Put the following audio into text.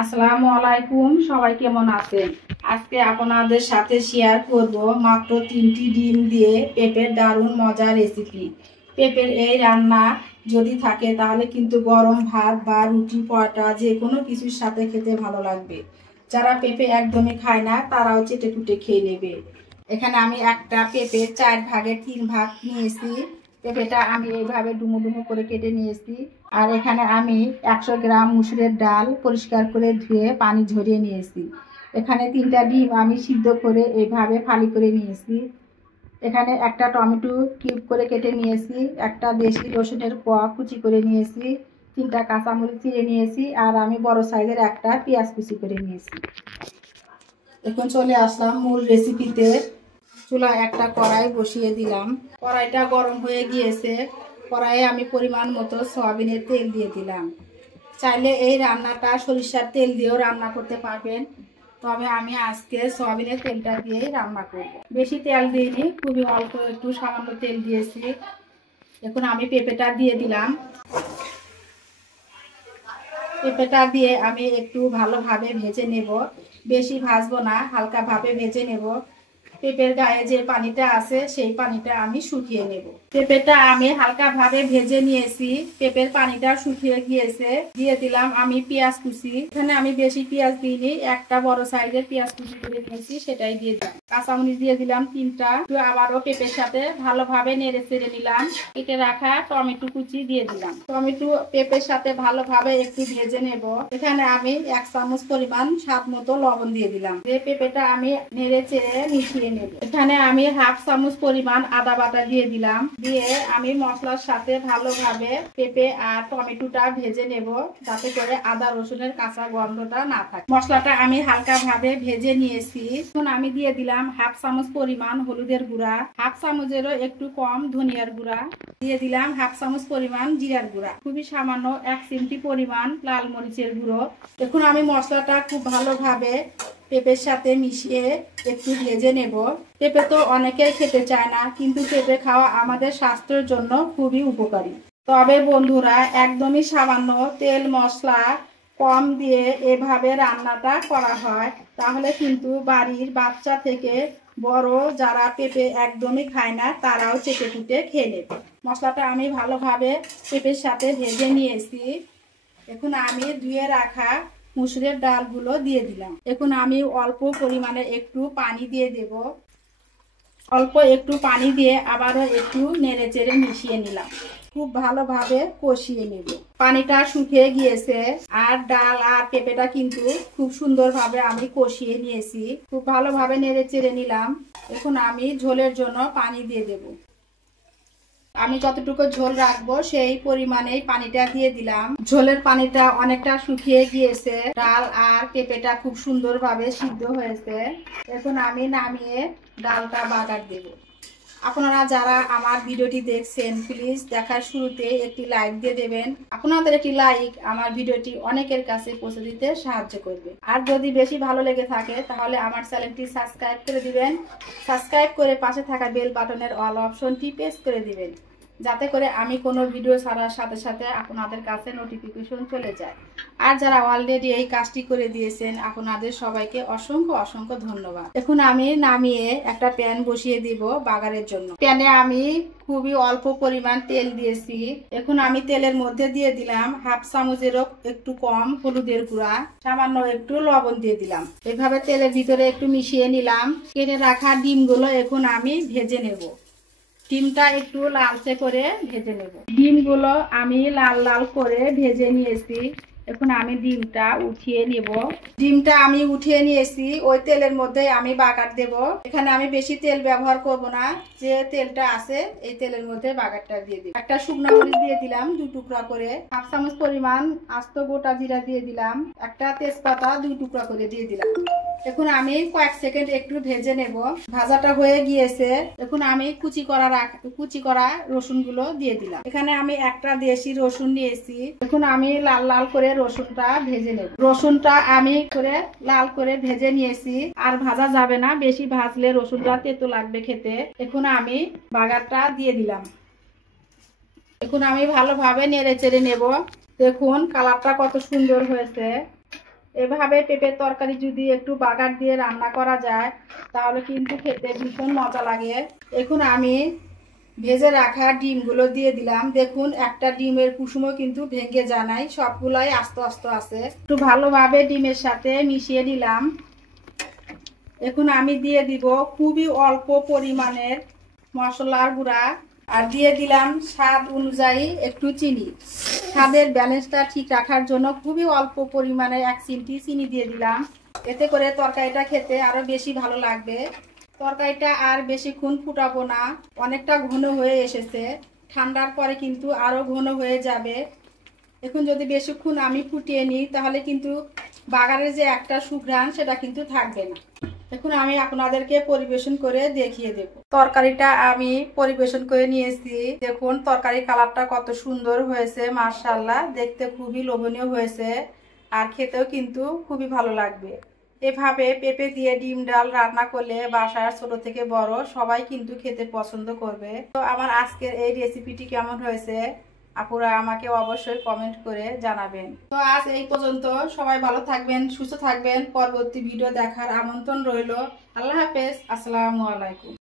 আসসালামু আলাইকুম, সবাই কেমন আছেন? আজকে আপনাদের সাথে শেয়ার করব মাত্র 3টি ডিম দিয়ে পেঁপের দারুণ মজার রেসিপি। পেঁপের এই রান্না যদি থাকে তাহলে কিন্তু গরম ভাত বা রুটি পরোটা যে কোনো কিছুর সাথে খেতে ভালো লাগবে। যারা পেঁপে একদমই খায় না তারাও চেটে পুটে খেয়ে নেবে। এখানে আমি একটা পেঁপে 4 ভাগের 3 ভাগ নিয়েছি। পেঁপেটা আমি এইভাবে ডুমো ডুমো করে কেটে নিয়েছি। আর এখানে আমি 100 গ্রাম মুসুরের ডাল পরিষ্কার করে ধুয়ে পানি ঝরিয়ে নিয়েছি। এখানে 3টা ডিম আমি সিদ্ধ করে এইভাবে ফালি করে নিয়েছি। এখানে একটা টমেটো কিউব করে কেটে নিয়েছি, একটা দেশি রসুনের কোয়া কুচি করে নিয়েছি, 3টা কাঁচামরিচ চিড়ে নিয়েছি, আর আমি বড় সাইজের একটা পেঁয়াজ কুচি করে নিয়েছি। এখন চলে আসলাম মূল রেসিপিতে। চুলা একটা কড়াই বসিয়ে দিলাম। কড়াইটা গরম হয়ে গিয়েছে। কড়াইয়ে আমি পরিমাণ মতো সয়াবিনের তেল দিয়ে দিলাম। চাইলে এই রান্নাটা সরিষার তেল দিয়েও রান্না করতে পারবেন, তবে আমি আজকে সয়াবিনের তেলটা দিয়েই রান্না করব। বেশি তেল দিইনি, খুবই অল্প একটু সামান্য তেল দিয়েছি। এখন আমি পেঁপেটা দিয়ে দিলাম। পেঁপেটা দিয়ে আমি একটু ভালোভাবে ভেজে নেব। বেশি ভাজবো না, হালকাভাবে ভেজে নেব। পেঁপের গায়ে যে পানিটা আছে সেই পানিটা আমি শুকিয়ে নেব। পেঁপেটা আমি হালকাভাবে ভেজে নিয়েছি, পেঁপের পানিটা শুকিয়ে গিয়েছে। দিয়ে দিলাম আমি পেঁয়াজ কুচি। এখানে আমি বেশি পেঁয়াজ দিইনি, একটা বড় সাইজের পেঁয়াজ কুচি করে নিয়েছি, সেটাই দিয়ে দিলাম। কাঁচামরিচ দিয়ে দিলাম 3টা। আবারও পেঁপের সাথে ভালোভাবে নেড়ে চেড়ে নিলাম। কেটে রাখা টমেটো কুচি দিয়ে দিলাম। টমেটো পেঁপের সাথে ভালোভাবে একটু ভেজে নেব। এখানে আমি 1 চামচ পরিমাণ স্বাদ মতো লবণ দিয়ে দিলাম। যে পেঁপেটা আমি নেড়ে চেড়ে মিশিয়ে নেব। এখানে আমি 1/2 চামচ পরিমাণ আদা বাটা দিয়ে দিলাম। দিয়ে আমি মশলার সাথে ভালোভাবে পেঁপে আর টমেটোটা ভেজে নেব, যাতে করে আদা রসুনের কাঁচা গন্ধটা না থাকে। মশলাটা আমি হালকাভাবে ভেজে নিয়েছি। এখন আমি দিয়ে দিলাম 1/2 চামচ পরিমাণ হলুদের গুঁড়া, 1/2 চামচেরও একটু কম ধনিয়ার গুঁড়া, দিয়ে দিলাম 1/2 চামচ পরিমাণ জিরার গুঁড়া, খুবই সামান্য 1 চিমটি পরিমাণ লাল মরিচের গুঁড়ো। এখন আমি মশলাটা খুব ভালোভাবে পেঁপের সাথে মিশিয়ে একটু ভেজে নেব। পেঁপে তো অনেকেই খেতে চায় না, কিন্তু পেঁপে খাওয়া আমাদের স্বাস্থ্যের জন্য খুবই উপকারী। তবে বন্ধুরা, একদমই সামান্য তেল মশলা কম দিয়ে এভাবে রান্নাটা করা হয়, তাহলে কিন্তু বাড়ির বাচ্চা থেকে বড় যারা পেঁপে একদমই খায় না তারাও চেটে পুটে খেয়ে নেবে। মশলাটা আমি ভালোভাবে পেঁপের সাথে ভেজে নিয়েছি। এখন আমি ধুয়ে রাখা মুসুরের ডালগুলো দিয়ে দিলাম। এখন আমি অল্প পরিমাণে একটু পানি দিয়ে দেব। অল্প একটু পানি দিয়ে আবারও একটু নেড়ে চেড়ে মিশিয়ে নিলাম। খুব ভালোভাবে কষিয়ে নেব। পানিটা শুকিয়ে গিয়েছে আর ডাল আর পেঁপেটা কিন্তু খুব সুন্দরভাবে আমি কষিয়ে নিয়েছি। খুব ভালোভাবে নেড়ে চেড়ে নিলাম। এখন আমি ঝোলের জন্য পানি দিয়ে দেব। আমি যতটুকু ঝোল রাখবো সেই পরিমাণেই পানিটা দিয়ে দিলাম। ঝোলের পানিটা অনেকটা শুকিয়ে গিয়েছে। ডাল আর পেঁপেটা খুব সুন্দরভাবে সিদ্ধ হয়েছে। এখন আমি নামিয়ে ডালটা বাগার দেব। আপনারা যারা আমার ভিডিওটি দেখছেন, প্লিজ দেখার শুরুতে একটি লাইক দিয়ে দেবেন। আপনাদের একটি লাইক আমার ভিডিওটি অনেকের কাছে পৌঁছে দিতে সাহায্য করবে। আর যদি বেশি ভালো লেগে থাকে তাহলে আমার চ্যানেলটি সাবস্ক্রাইব করে দিবেন। সাবস্ক্রাইব করে পাশে থাকা বেল বাটনের অল অপশনটি প্রেস করে দিবেন, যাতে করে আমি কোনো ভিডিও ছাড়ার সাথে সাথে আপনাদের কাছে নোটিফিকেশন চলে যায়। আর যারা অলরেডি এই কাজটি করে দিয়েছেন, আপনাদের সবাইকে অসংখ্য অসংখ্য ধন্যবাদ। এখন আমি নামিয়ে একটা প্যান বসিয়ে দিব বাগারের জন্য। প্যানে আমি খুবই অল্প পরিমাণ তেল দিয়েছি। এখন আমি তেলের মধ্যে দিয়ে দিলাম 1/2 চামচেরও একটু কম হলুদের গুঁড়া, সামান্য একটু লবণ দিয়ে দিলাম। এভাবে তেলের ভিতরে একটু মিশিয়ে নিলাম। কেটে রাখা ডিমগুলো এখন আমি ভেজে নেব। ডিমটা একটু লালচে করে ভেজে নেব। ডিমগুলো আমি লাল লাল করে ভেজে নিয়েছি। এখন আমি ডিমটা উঠিয়ে নেব। ডিমটা আমি উঠিয়ে নিয়েছি। ওই তেলের মধ্যে আমি বাগার দেব। এখানে আমি বেশি তেল ব্যবহার করব না, যে তেলটা আছে এই তেলের মধ্যে বাগারটা দিয়ে দিব। একটা শুকনো মরিচ দিয়ে দিলাম 2 টুকরা করে, 1/2 চামচ পরিমাণ আস্ত গোটা জিরা দিয়ে দিলাম, একটা তেজপাতা 2 টুকরা করে দিয়ে দিলাম। এখন আমি কয়েক সেকেন্ড একটু ভেজে নেব। ভাজাটা হয়ে গিয়েছে। এখন আমি কুচি করা রসুনগুলো দিয়ে দিলাম। এখানে আমি একটা দেশি রসুন নিয়েছি। এখন আমি লাল লাল করে রসুনটা ভেজে নেব। রসুনটা আমি করে লাল করে ভেজে নিয়েছি। আর ভাজা যাবে না, বেশি ভাজলে রসুনটা তেতো লাগবে খেতে। এখন আমি বাগারটা দিয়ে দিলাম। এখন আমি ভালোভাবে নেড়ে চেড়ে নেব। দেখুন কালারটা কত সুন্দর হয়েছে। এভাবে পেঁপের তরকারি যদি একটু বাগার দিয়ে রান্না করা যায় তাহলে কিন্তু খেতে ভীষণ মজা লাগে। এখন আমি ভেজে রাখা ডিমগুলো দিয়ে দিলাম। দেখুন একটা ডিমের কুসুমও কিন্তু ভেঙে যায় নাই, সবগুলাই আস্তে আস্তে আছে। একটু ভালোভাবে ডিমের সাথে মিশিয়ে দিলাম। এখন আমি দিয়ে দিব খুবই অল্প পরিমাণের মশলার গুঁড়া, আর দিয়ে দিলাম স্বাদ অনুযায়ী একটু চিনি। স্বাদের ব্যালেন্সটা ঠিক রাখার জন্য খুবই অল্প পরিমাণে 1 চিমটি চিনি দিয়ে দিলাম। এতে করে তরকারিটা খেতে আরো বেশি ভালো লাগবে। তরকারিটা আর বেশিক্ষণ ফুটাবো না, অনেকটা ঘন হয়ে এসেছে। ঠান্ডার পরে কিন্তু আরো ঘন হয়ে যাবে। এখন যদি বেশিক্ষণ আমি ফুটিয়ে নিই তাহলে কিন্তু বাগারের যে একটা সুঘ্রাণ সেটা কিন্তু থাকবে না। এখন আমি আপনাদেরকে পরিবেশন করে দেখিয়ে দেব। তরকারিটা আমি পরিবেশন করে নিয়েছি। দেখুন তরকারি কালারটা কত সুন্দর হয়েছে, মাশাআল্লাহ, দেখতে খুবই লোভনীয় হয়েছে আর খেতেও কিন্তু খুবই ভালো লাগবে। এভাবে পেঁপে দিয়ে ডিম ডাল রান্না করলে বাসার ছোট থেকে বড় সবাই কিন্তু খেতে পছন্দ করবে। তো আমার আজকের এই রেসিপিটি কেমন হয়েছে আপুরা আমাকে অবশ্যই কমেন্ট করে জানাবেন। তো আজ এই পর্যন্ত, সবাই ভালো থাকবেন, সুস্থ থাকবেন। পরবর্তী ভিডিও দেখার আমন্ত্রণ রইল। আল্লাহ হাফেজ, আসসালামু আলাইকুম।